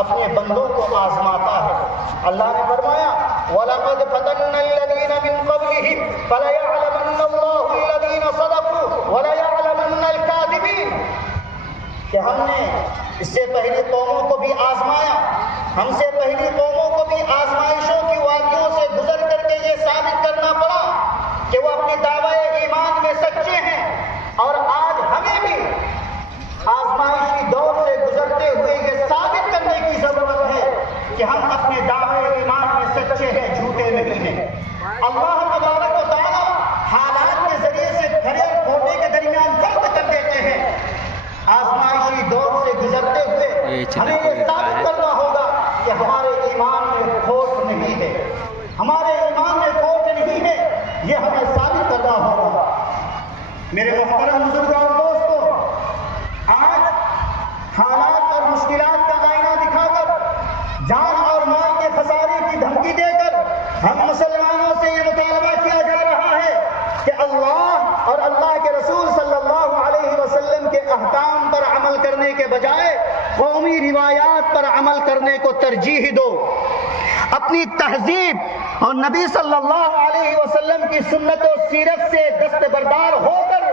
اپنے بندوں کو آزماتا ہے۔ اللہ نے فرمایا وَلَقَدْ فَتَنَّا الَّذِينَ مِن قَبْلِهِمْ فَلَيَعْلَمَنَّ اللَّهُ الَّذِينَ صَدَقُوا وَلَيَعْلَمَنَّ الْكَاذِبِينَ، کہ ہم نے اس سے پہلی قوموں کو بھی آزمایا، ہم سے پہلی قوموں کو بھی آزمائشوں کی وادیوں سے گزر کر کے یہ ثابت کرنا پڑا کہ وہ اپنے دعوی ایمان میں سچے ہیں، اور آج ہمیں بھی آزمائشی دور سے گزرتے ہوئے یہ ثابت کرنے کی ضرورت ہے کہ ہم اپنے دعوی ایمان میں سچے ہیں، جھوٹے نہیں ہیں۔ اللہ تبارک و تعالیٰ حالات کے ذریعے سے کھرے اور کھوٹے کے درمیان فرق کر دیتے ہیں۔ آزمائشی دور سے گزرتے ہوئے ہمیں یہ ثابت کرنا ہوگا کہ ہمارے ایمان میں کھوٹ نہیں ہے، ہمارے ایمان میں کھوٹ نہیں ہے، یہ ہمیں ثابت کرنا ہوگا۔ میرے محترم بزرگوں اور دوستوں، آج حالات اور مشکلات کا آئینہ دکھا کر، جان اور مال کے خسارے کی دھمکی دے کر ہم مسلمانوں سے یہ مطالبہ کیا جا رہا ہے کہ اللہ اور اللہ کے رسول صلی اللہ علیہ وسلم کے احکام پر عمل کرنے کے بجائے قومی روایات پر عمل کرنے کو ترجیح دو۔ اپنی تہذیب اور نبی صلی اللہ علیہ وسلم کی سنت و سیرت سے دستبردار ہو کر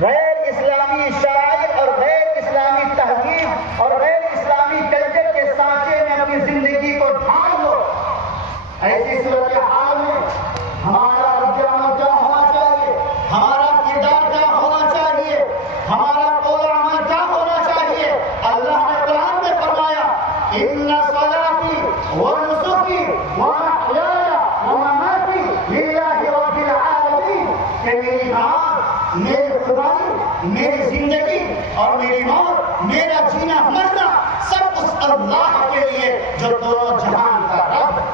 غیر اسلامی شرائع اور غیر اسلامی تہذیب اور غیر اسلامی کلچر کے سانچے میں اپنی زندگی کو ڈھال لو۔ ایسی صورتحال میں ہمارا رد عمل کیا ہونا چاہیے، ہمارا کردار کیا ہونا چاہیے، ہمارا قول عمل کیا ہونا چاہیے؟ اللہ نے قرآن میں فرمایا ان صلاتی ونسکی ومحیای ومماتی للہ رب العالمین، کہ میری نماز، میری قربانی، میری زندگی اور میری موت، میرا جینا مرنا سب اس اللہ کے لیے جو دونوں جہان کا رب ہے۔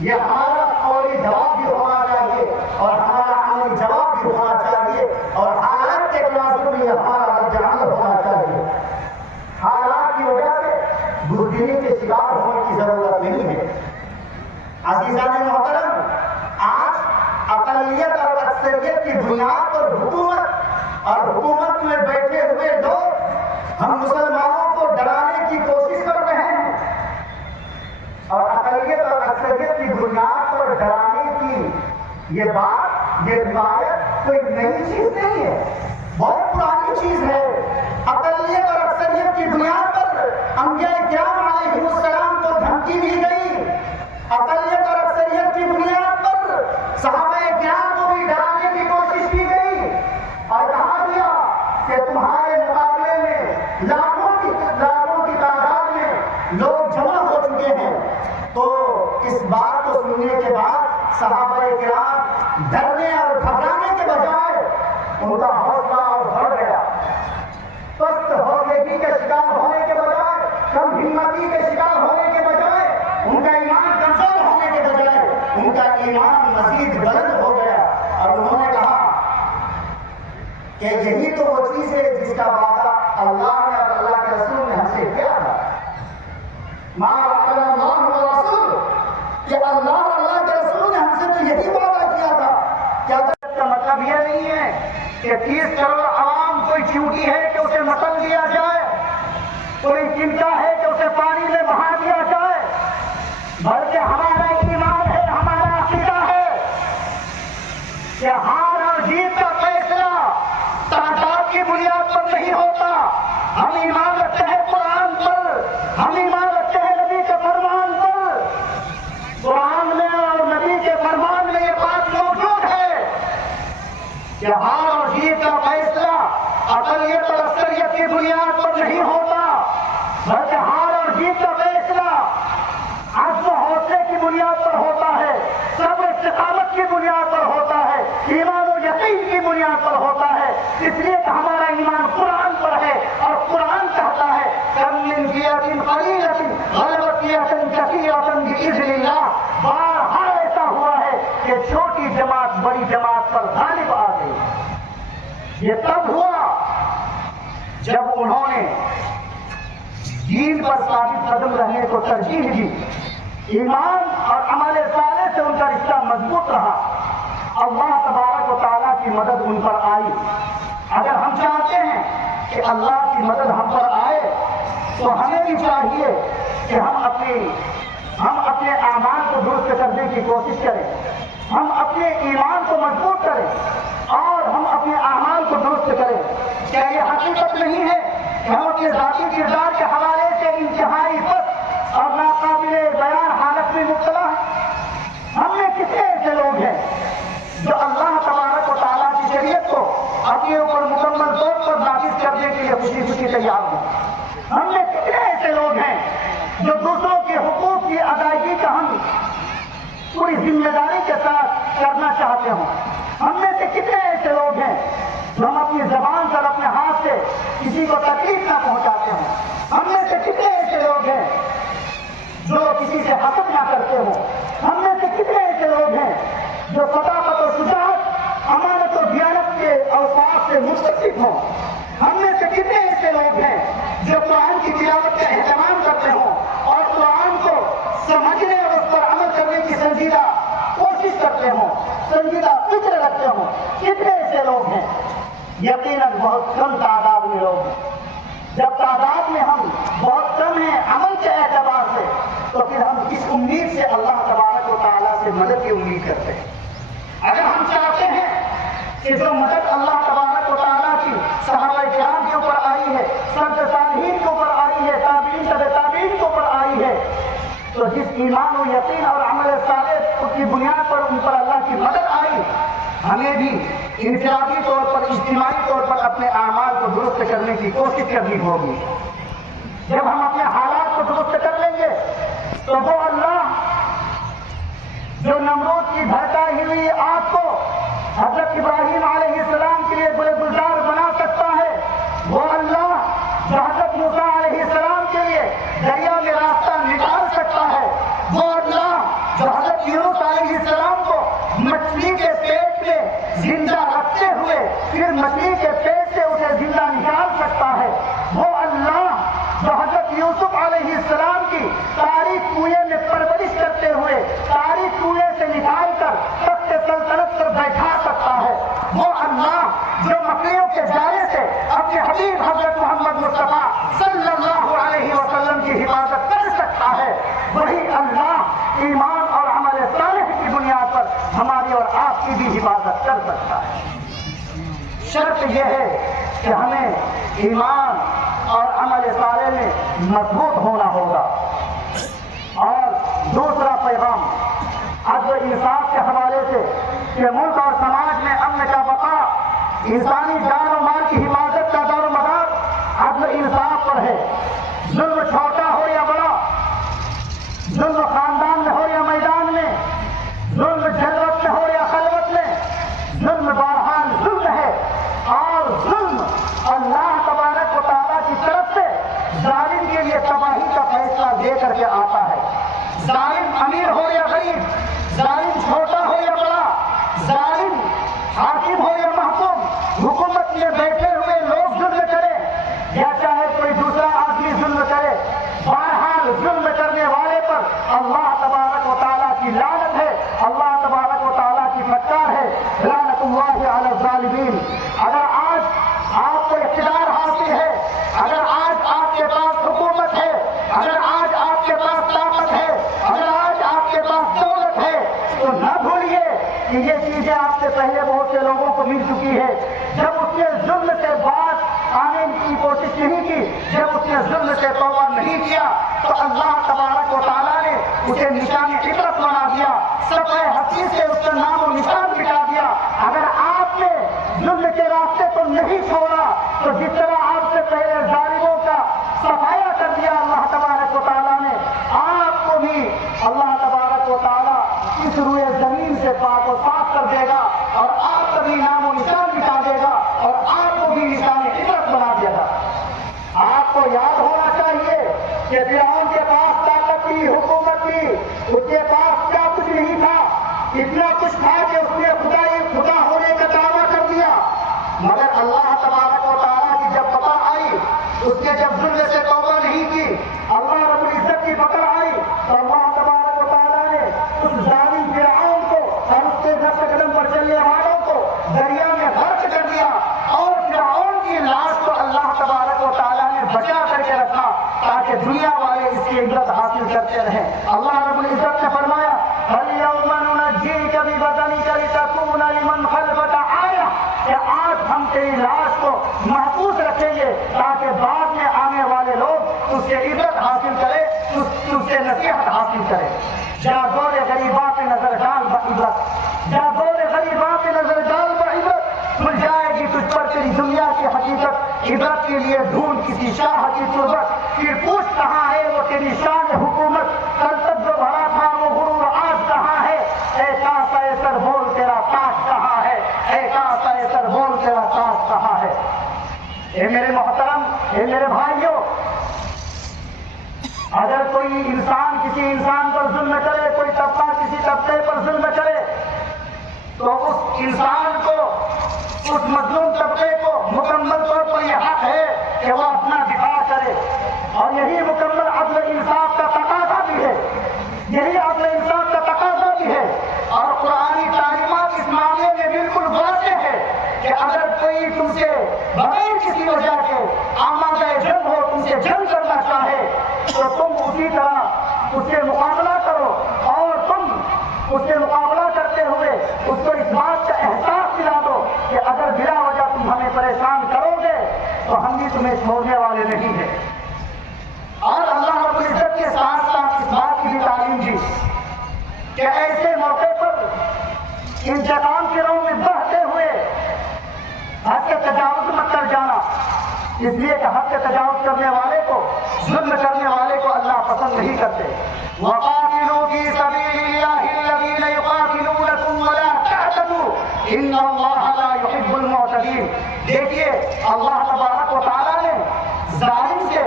یہ ہمارا قولی جواب بھی ہونا چاہیے اور ہمارا عملی جواب بھی ہونا چاہیے، اور حالات کے تناظر میں ہمارا رد عمل ہونا چاہیے۔ حالات کی وجہ سے بزدلی کے شکار ہونے کی ضرورت نہیں ہے۔ عزیزان محترم، آج اقلیت اور اکثریت کی بنیاد پر حکومت میں بیٹھے ہوئے لوگ ہم مسلمانوں کو ڈرانے کی کوشش کر رہے ہیں، اور اقلیت اور اکثریت کی بنیاد پر ڈرانے کی یہ بات، یہ روایت کوئی نئی چیز نہیں ہے، بہت پرانی چیز ہے۔ اقلیت اور اکثریت کی بنیاد پر انبیاء کرام علیہ السلام کو دھمکی دی گئی، اقلیت اور اکثریت کی بنیاد پر صحابہ کرام کو بھی ڈرانے کی کوشش کی گئی، اور کہا گیا کہ تمہارے مقابلے میں لاکھوں کی تعداد میں لوگ جمع ہو چکے ہیں۔ تو اس بات کو سننے کے بعد صحابہ کرام ڈرنے اور گھبرانے کے بجائے ان کا حوصلہ اور بڑھ گیا، پست حوصلگی کے شکار ہونے کے بجائے، کم ہمتی کے شکار ہونے کے بجائے، ان کا ایمان کمزور ہونے کے بجائے ان کا ایمان مزید بلند ہو گیا، اور انہوں نے کہا کہ یہی تو وہ چیز ہے جس کا وعدہ اللہ نے اور اللہ کے رسول نے ہم سے کیا تھا۔ ما وعد اللہ ورسول، کہ اللہ اور اللہ کے رسول نے ہم سے تو یہی وعدہ کیا تھا۔ کیا کا مطلب یہ نہیں ہے کہ 30 کروڑ عوام کوئی چونٹی ہے کہ اسے متل دیا جائے، کوئی چمٹا ہے کہ اسے پانی میں بہا دیا جائے، بلکہ ہمارا ایمان ہے، ہمارا عقیدہ ہے کہ ہار اور جیت کا فیصلہ تعداد کی بنیاد پر نہیں ہوتا۔ ہم ایمان رکھتے ہیں قرآن پر، ہم ایمان رکھتے ہیں نبی کے فرمان پر۔ قرآن میں اور نبی کے فرمان میں یہ بات موجود ہے کہ ہار اور جیت کا فیصلہ اقلیت اور اکثریت کی بنیاد پر نہیں ہوتا، بلکہ ہار اور جیت کا فیصلہ عزم و حوصلے کی بنیاد پر ہوتا ہے، صبر استقامت کی بنیاد پر ہوتا ہے، ایمان و یقین کی بنیاد پر ہوتا ہے۔ اس لیے کہ ہمارا ایمان قرآن پر ہے، اور قرآن کہتا ہے کم من فئۃ قلیلۃ غلبت فئۃ کثیرۃ بإذن اللہ۔ بارہا ایسا ہوا ہے کہ چھوٹی جماعت بڑی جماعت پر غالب آ گئی۔ یہ تب ہوا جب انہوں نے دین پر ثابت قدم رہنے کو ترجیح دی، ایمان اور عمل صالح سے ان کا رشتہ مضبوط رہا، اللہ تبارک و تعالیٰ کی مدد ان پر آئی۔ اگر ہم چاہتے ہیں کہ اللہ کی مدد ہم پر آئے تو ہمیں بھی چاہیے کہ ہم اپنے اعمال کو درست کرنے کی کوشش کریں، ہم اپنے ایمان کو مضبوط کریں اور ہم اپنے اعمال کو درست کریں۔ کیا یہ حقیقت نہیں ہے کہ ہم اپنے ذاتی کردار کے حوالے سے انتہائی پست اور ناقابل بیان حالت میں مبتلا ہیں؟ ہم میں کتنے ایسے لوگ ہیں جو اللہ تبارک و تعالیٰ کی شریعت کو اپنے اوپر مکمل طور پر نافذ کرنے کے لیے خوشی خوشی تیار ہوں؟ ہم میں کتنے ایسے لوگ ہیں جو دوسروں کے حقوق کی ادائیگی کا ہم پوری ذمہ داری کے ساتھ کرنا چاہتے ہوں؟ ہم میں سے کتنے ایسے لوگ ہیں جو ہم اپنی زبان سے اور اپنے ہاتھ سے کسی کو تکلیف نہ پہنچاتے ہوں؟ ہم میں سے کتنے ایسے لوگ ہیں جو کسی سے حسد نہ کرتے ہوں؟ ہم میں سے کتنے ایسے لوگ ہیں جو صداقت و شجاعت، امانت و دیانت کے اوصاف سے متصف ہوں؟ ہم میں سے کتنے ایسے لوگ ہیں جو قرآن کی تلاوت کا اہتمام کرتے ہوں اور قرآن کو سمجھنے اور اس پر عمل کرنے کی سنجیدہ کوشش کرتے ہوں، سنجیدہ فکر رکھتے ہوں؟ کتنے ایسے لوگ ہیں؟ یقیناً بہت کم تعداد میں لوگ ہیں۔ جب تعداد میں ہم بہت کم ہیں عمل کے اعتبار سے، تو پھر ہم کس امید سے اللہ تبارک و تعالیٰ سے مدد کی امید کرتے ہیں؟ اگر ہم چاہتے ہیں کہ جو مدد اللہ تبارک و تعالیٰ کی صحابہ کرام کے اوپر آئی ہے، سلف صالحین کے اوپر آئی ہے، تابعین تبع تابعین کے اوپر آئی ہے، تو جس ایمان و یقین اور عمل صالح کی بنیاد پر ان پر اللہ کی مدد آئی، ہمیں بھی انفرادی طور پر، اجتماعی طور پر اپنے اعمال کو درست کرنے کی کوشش کرنی ہوگی۔ جب ہم اپنے حالات کو درست کر لیں گے تو وہ اللہ جو نمرود کی بھڑکائی ہوئی آگ کو حضرت ابراہیم علیہ السلام کے لیے گل گلزار بنا سکتا ہے، وہ اللہ جو حضرت موسیٰ علیہ السلام کے لیے دریا میں راستہ نکال سکتا ہے، وہ اللہ جو حضرت یونس علیہ السلام کو مچھلی کے پیٹ میں زندہ رکھتے ہوئے پھر مچھلی کے پیٹ سے اسے زندہ نکال سکتا ہے، وہ اللہ جو حضرت یوسف علیہ السلام کی تاریخ کنویں میں پرورش کرتے ہوئے تاریخ کنویں سے نکال کر تخت سلطنت پر بیٹھا سکتا ہے، وہ اللہ جو مکڑیوں کے جالے سے اپنے حبیب حضرت محمد مصطفیٰ صلی اللہ علیہ وسلم کی حفاظت کر سکتا ہے، وہی اللہ ایمان اور عمل صالح کی بنیاد پر ہماری اور آپ کی بھی حفاظت کر سکتا ہے۔ شرط یہ ہے کہ ہمیں ایمان اور عمل صالح میں مضبوط ہونا ہوگا۔ اور دوسرا پیغام عدل و انصاف کے حوالے سے کہ ملک اور سماج میں امن کا بقا، انسانی جان و مال کی حفاظت کا دار و مدار عدل و انصاف پر ہے۔ ظلم چھوٹا ہو یا بڑا، ظلم خاندان میں ہو یا میدان میں، ظلم جلوت میں ہو یا خلوت میں، ظلم بہرحال ظلم ہے، اور ظلم اللہ تبارک و تعالیٰ کی طرف سے ظالم کے لیے تباہی کا فیصلہ دے کر کے آتا ہے۔ ظالم امیر ہو یا غریب، ظالم چھوٹا ہو یا بڑا، ظالم حاکم ہو یا محکوم، حکومت میں بیٹھے ہوئے لوگ ظلم کریں یا چاہے کوئی دوسرا آدمی ظلم کرے، بہرحال ظلم کرنے والے پر اللہ تبارک و تعالیٰ کی لعنت ہے، اللہ تبارک و تعالیٰ کی فٹکار ہے، لعنت اللہ علی الظالمین۔ اگر آج آپ کو اقتدار حاصل ہے، اگر آج آپ کے پاس حکومت ہے، اگر آج آپ کے پاس طاقت ہے، اگر آج آپ کے پاس دولت ہے، تو نہ بھولیے کہ یہ چیزیں آپ سے پہلے بہت سے لوگوں کو مل چکی ہے۔ جب اس نے ظلم سے باز آنے کی کوشش نہیں کی، جب اس نے ظلم سے توبہ نہیں کیا، تو اللہ تبارک و تعالیٰ نے اسے نشان عبرت بنا دیا، صفحہ حقیق سے اس کا نام و نشان مٹا دیا۔ اگر آپ نے ظلم کے راستے کو نہیں چھوڑا تو جس طرح آپ سے پہلے ظالموں کا صفایا کر دیا اللہ تبارک و تعالیٰ نے، آپ کو بھی اللہ تبارک و تعالیٰ اس روئے زمین سے پاک و صاف کر دے گا، اور آپ کا بھی نام و نشان مٹا دے گا، اور آپ کو بھی نشان عبرت بنا دے گا۔ آپ کو یاد ہونا چاہیے کہ فرعون کے پاس طاقت تھی، حکومت تھی، اس کے پاس کیا کچھ نہیں تھا، اتنا کچھ تھا کہ اس نے خدا ہونے کا دعویٰ کر دیا، مگر اللہ تبارک و تعالیٰ کی جب پتہ آئی، اس نے جب ظلم سے توبہ نہیں کی، اللہ رب العزت کی پکڑ آئی، تو اللہ تبارک و تعالیٰ نے اس ظالم فرعون کو اور اس کے دست قدم پر چلنے والوں کو دریا میں غرق کر دیا، اور فرعون کرتے رہیں. اللہ رب العزت نے فرمایا فَالْيَوْمَ نُنَجِّيكَ بِبَدَنِكَ لِتَكُونَ لِمَنْ خَلْفَكَ آیَةً کہ آج ہم تیری لاش کو محفوظ رکھیں گے تاکہ بعد میں آنے والے لوگ اس سے عبرت حاصل کرے, اس سے نصیحت حاصل کرے. جا دور غریباں پہ نظر ڈال بعبرت, جا دور غریباں پہ نظر ڈال بعبرت, کھل جائے گی تجھ پر تیری دنیا کی حقیقت. عبرت کے لیے ڈھونڈ کسی شاہ کی تربت, پھر پوچھ کہاں ہے وہ تیری شان حکومت. کل تک جو بھرا تھا وہ غرور آج کہاں ہے, اے کاسا سر بول تیرا تاج کہاں ہے, اے کاسا سر بول تیرا تاج کہاں ہے. اے میرے محترم, اے میرے بھائیوں, اگر کوئی انسان کسی انسان پر ظلم کرے, کوئی طبقہ کسی طبقے پر ظلم کرے, تو اس انسان کو, اس مظلوم طبقے کو مکمل طور پر یہ حق ہے کہ وہ اپنا دفاع کرے. اور یہی مکمل عدل انصاف کا تقاضا بھی ہے, یہی عدل انصاف کا تقاضا بھی ہے. اور قرآنی تعلیمات اس معاملے میں بالکل واضح ہے کہ اگر کوئی تم سے بغیر کسی وجہ کے آمادہ جنگ ہو, تم سے جنگ کرنا چاہے, تو تم اسی طرح اس سے مقابلہ کرو, اور تم اس سے مقابلہ کرتے ہوئے اس کو اس بات کا احساس دلا دو کہ اگر بلا وجہ تم ہمیں پریشان کرو گے تو ہم بھی تمہیں چھوڑنے والے نہیں ہیں. اور اللہ رب العزت کے ساتھ ساتھ اس بات کی بھی تعلیم دی کہ ایسے موقع پر انتقام کے رنگ میں بہتے ہوئے حد سے تجاوز مت کر جانا, اس لیے کہ حد سے تجاوز کرنے والے کو, ظلم کرنے والے کو اللہ پسند نہیں کرتے. وَقَاتِلُوا فِي سَبِيلِ اللَّهِ الَّذِينَ يُقَاتِلُونَكُمْ وَلَا تَعْتَدُوا إِنَّ اللَّهَ لَا يُحِبُّ الْمُعْتَدِينَ. دیکھیے اللہ تبارک و تعالیٰ نے ظالم سے,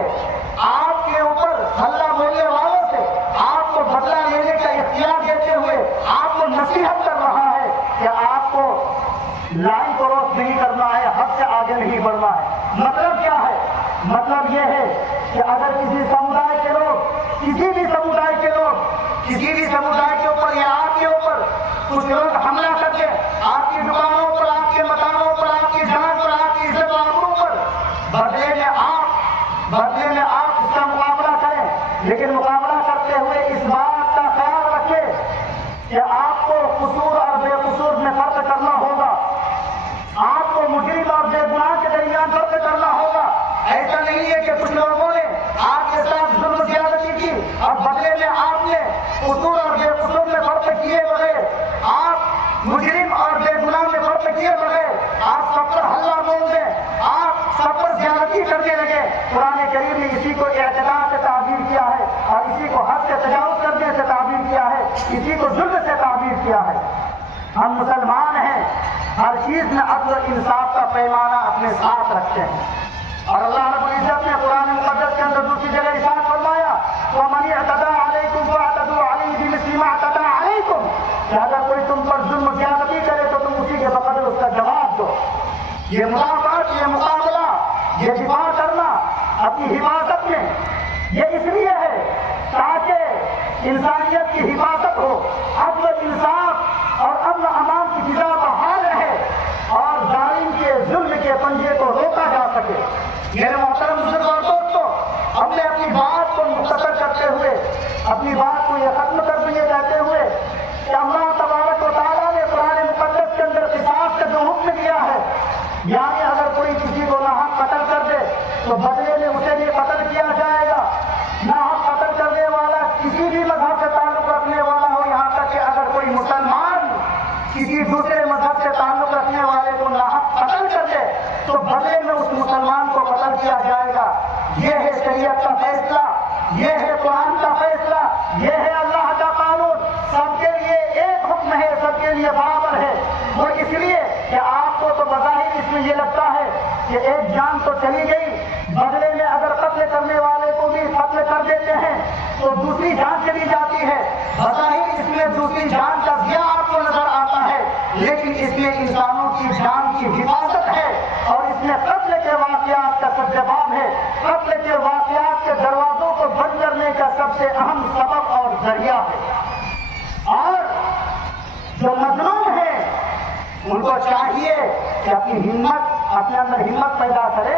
آپ کے اوپر حملہ بولنے والوں سے آپ کو بدلہ لینے کا اختیار دیتے ہوئے آپ کو نصیحت کر رہا ہے کہ آپ کو لائن کراس نہیں کرنا ہے, حد سے آگے نہیں بڑھنا ہے. مطلب کیا ہے؟ مطلب یہ ہے کہ اگر کسی سمودائے کے لوگ, کسی بھی سمودائے کے لوگ, کسی بھی سمودائے کے اوپر یا آپ کے اوپر کچھ لوگ حملہ کر کے آپ کی دکانوں پر, آپ کے مکانوں پر, آپ کی جان پر, آپ کی عزت و آبرو پر, بدلے میں آپ اس کا مقابلہ کریں, لیکن مقابلہ کرتے ہوئے اس بات کا خیال رکھیں کہ آپ کو قصور اور بے قصور میں فرق کرنا ہوگا, آپ کو مجرم اور بے گناہ کے درمیان فرق کرنا ہوگا. ایسا نہیں ہے کہ کچھ لوگوں نے آپ کے ساتھ ظلم زیادتی کی اور بدلے میں آپ نے قصور اور بے قصور میں فرق کیے بغیر, آپ مجرم اور بے گناہ میں فرق کیے بغیر آپ سب پر حلہ بول دیں, آپ سب پر زیادتی کرنے لگے. قرآن کریم نے اسی کو اعتداء سے تعبیر کیا ہے, اور اسی کو حد سے تجاوز کرنے سے تعبیر کیا ہے, اسی کو ظلم سے تعبیر کیا ہے. ہم مسلمان ہیں, ہر چیز میں عدل و انصاف کا پیمانہ اپنے ساتھ رکھتے ہیں. اور اللہ رب العزت نے قرآن مقدس کے اندر دوسری جگہ ارشاد فرمایا وَمَنِ اعْتَدَىٰ عَلَيْكُمْ فَاعْتَدُوا عَلَيْهِ بِمِثْلِ مَا اعْتَدَىٰ عَلَيْكُمْ کہ اگر کوئی تم پر ظلم زیادتی کرے تو تم اسی کے بقدر اس کا جواب دو. یہ مدافعت, یہ مقابلہ, یہ دفاع کرنا اپنی حفاظت میں, یہ اس لیے ہے تاکہ انسانیت کی حفاظت ہو, عدل و انصاف اور امن و امان کی فضا بحال رہے, اور ظالم کے ظلم کے پنجے کو روکا جا سکے. میرے محترم بزرگ اور دوستو, ہم نے اپنی بات کو مختصر کرتے ہوئے, اپنی بات کو یہ ختم کر دیے کہتے ہوئے کہ اللہ تبارک و تعالیٰ نے قرآن مقدس کے اندر قصاص کا جو حکم دیا ہے, یعنی اگر کوئی کسی کو ناحق قتل کر دے تو بدلے میں اسے بھی قتل کیا جائے گا. ناحق قتل کرنے والا کسی بھی مذہب سے تعلق رکھنے والا ہو, یہاں تک کہ اگر کوئی مسلمان کسی دوسرے مذہب سے تعلق رکھنے والے کو ناحق قتل کر دے تو بدلے میں اس مسلمان کو قتل کیا جائے گا. یہ ہے شریعت کا فیصلہ, یہ ہے قرآن کا فیصلہ, یہ ہے اللہ کا قانون. سب کے لیے ایک حکم ہے, سب کے لیے برابر ہے. وہ اس لیے کہ آپ کو تو بظاہر اس میں یہ لگتا ہے کہ ایک جان تو چلی گئی, بدلے میں اگر قتل کرنے والے کو بھی قتل کر دیتے ہیں تو دوسری جان چلی جاتی ہے. بظاہر اس میں دوسری جان کا ضیاع آپ کو نظر آتا ہے, لیکن اس میں انسانوں کی جان کی حفاظت ہے, اور اس میں قتل کے واقعات کا سب جواب ہے. قتل کے واقعات کے دروازوں کو بند کرنے کا سب سے اہم سبب اور ذریعہ ہے. اور جو مظلوم ہیں ان کو چاہیے کہ اپنی ہمت, اپنے اندر ہمت پیدا کرے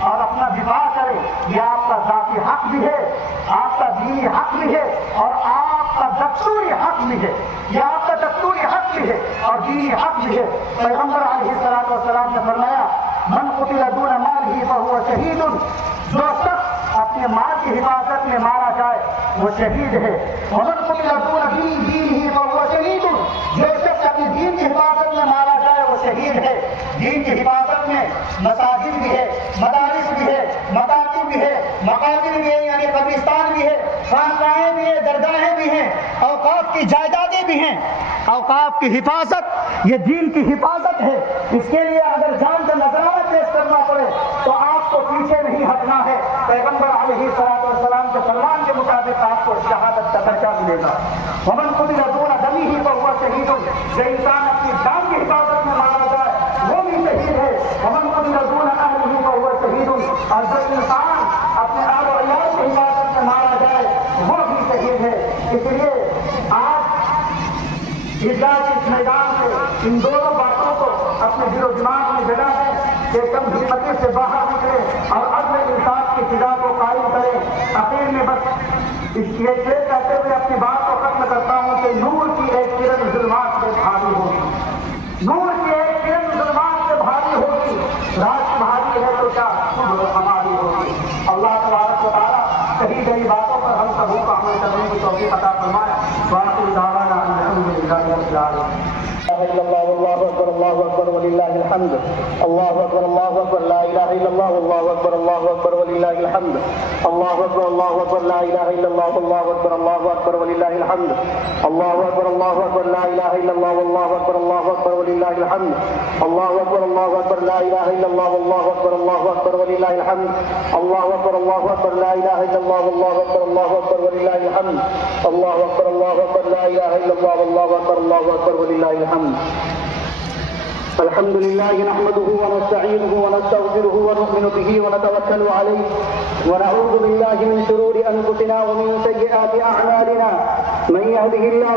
اور اپنا دفاع کرے. یہ آپ کا ذاتی حق بھی ہے, آپ کا دینی حق بھی ہے, اور آپ کا دستوری حق بھی ہے، یہ آپ کا دستوری حق بھی ہے اور دینی حق بھی ہے۔ پیغمبر علیہ الصلوۃ والسلام نے فرمایا من قتل دون مالہ فہو شہید، جو شخص اپنے مال کی حفاظت میں مارا جائے وہ شہید ہے۔ ومن قتل دون دینہ فہو شہید، جو شخص اپنے دین کی حفاظت میں مارا جائے وہ شہید ہے۔ دین کی حفاظت میں مساجد بھی ہے، مدارس بھی ہے، مکاتب بھی ہے، مقابر بھی ہے یعنی قبرستان بھی ہے، خانقاہیں بھی ہیں، درگاہیں بھی ہیں، اوقاف کی جائیدادیں بھی ہیں۔ اوقاف کی حفاظت یہ دین کی حفاظت ہے، اس کے لیے اگر جان کا نذرانہ پیش کرنا پڑے تو آپ کو پیچھے نہیں ہٹنا ہے۔ پیغمبر علیہ الصلوۃ والسلام کے فرمان کے مطابق آپ کو شہادت کا درجہ ملے گا۔ ومن قتل دون دمہ فہو شہید، جو انسان اپنی جان کی حفاظت میں مارا جائے وہ بھی شہید ہے۔ ومن قتل دون اہلہ فہو شہید، اور جو انسان اپنے آل و عیال کی حفاظت میں مارا جائے وہ بھی شہید ہے۔ اس لیے آج اس میدان سے ان دونوں باتوں کو اپنے دل و دماغ میں جگہ ہے کہ کم ہمتی سے باہر نکلے اور عدل انصاف کی فضا کو قائم کریں۔ اخیر میں بس یہ کہتے ہوئے اپنی بات کو ختم کرتا ہوں کہ نور کی ایک کرن ظلمات سے بھاری ہوگی، نور کی ایک کرن ظلمات سے بھاری ہوگی، رات بھاری ہے تو کیا صبح ہماری ہوگی۔ اللہ تبارک و تعالیٰ کہی گئی باتوں پر ہم سبوں کو عمل کرنے کی توفیق عطا فرمائے۔ وآخر دعوانا ان الحمد للہ رب العالمین۔ اللہ اکبر اللہ اکبر وللہ الحمد، اللہ اکبر اللہ اکبر لا الہ الا اللہ، اللہ اکبر اللہ اکبر وللہ الحمد، اللہ اکبر اللہ اکبر لا الہ الا اللہ، اللہ اکبر اللہ اکبر وللہ الحمد، اللہ اکبر اللہ اکبر لا الہ الا اللہ، اللہ اکبر اللہ اکبر وللہ الحمد، اللہ اکبر اللہ اکبر لا الہ الا اللہ، اللہ اکبر اللہ اکبر وللہ الحمد، اللہ اکبر اللہ اکبر لا الہ الا اللہ، اللہ اکبر اللہ اکبر وللہ الحمد، اللہ اکبر اللہ اکبر لا الہ الا اللہ، اللہ اکبر اللہ اکبر وللہ الحمد۔ الحمد لله نحمده ونستعينه ونستغفره ونؤمن به ونتوكل عليه ونعوذ بالله من شرور أنفسنا ومن سيئات أعمالنا، من يهده الله